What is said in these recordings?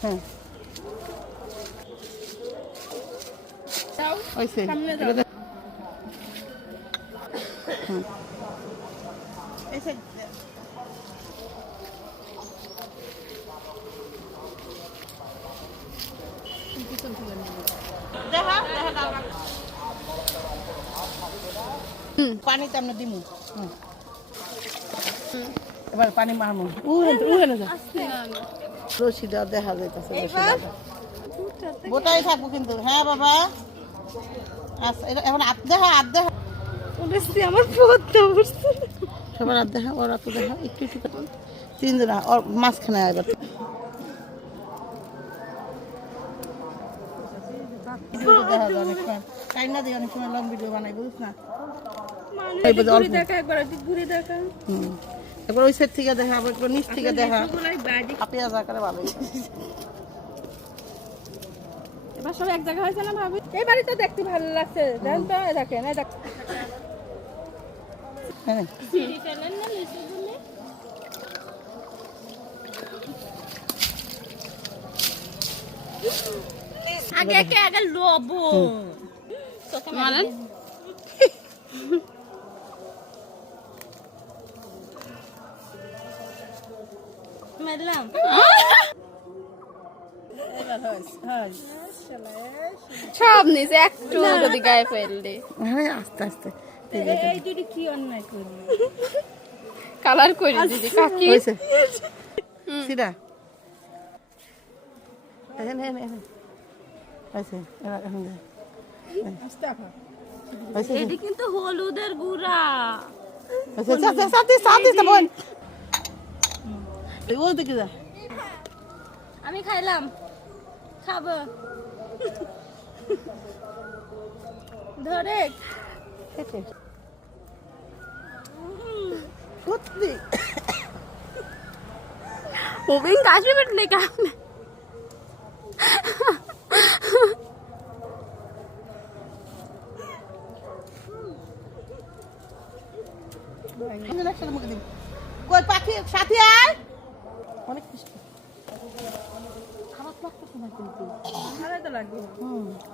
হ্যাঁ হয়েছে পানি তো আমরা দিমু এবার পানি মারমু রশিদা দেখা যাইতেছে বোটাই থাকবো কিন্তু হ্যাঁ বাবা আচ্ছা এখন হাত দেখা আমার সবার হাত দেখা ওর হাত দেখা একটু একটু তিনজনা ওর মাঝখানে এবার দেখা যায় অনেক সময় টাইনা দিয়ে অনেক সময় লং ভিডিও বানাই বুঝিস না একবার ওই সাইড থেকে দেখা আবার একবার নিচ থেকে দেখা পেঁয়াজ আকারে ভালো এবার সব এক জায়গা হয়েছে না ভাবি এই বাড়িতে দেখতে ভালো লাগছে দেখেন আগে লবণ মারেন মারলাম সব নিচে একটু যদি গায়ে ফেললে আস্তে আস্তে কি অন্যায় করবি কালার করে দিদি কাকি হয়েছে সিধা এটি কিন্তু হলুদের গুঁড়া আমি খাইলাম খাবো ধরে ওবিং কাশি বেটলে কেমন কই পাখি সাথী আয় অনেক খারাপ লাগতেছে না কিন্তু ভালো তো লাগবে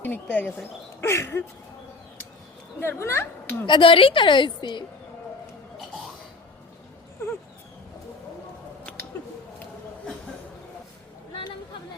কিনিক পেয়ে গেছে ধরবো না ধরেই তো রয়েছি না আমি খাবো না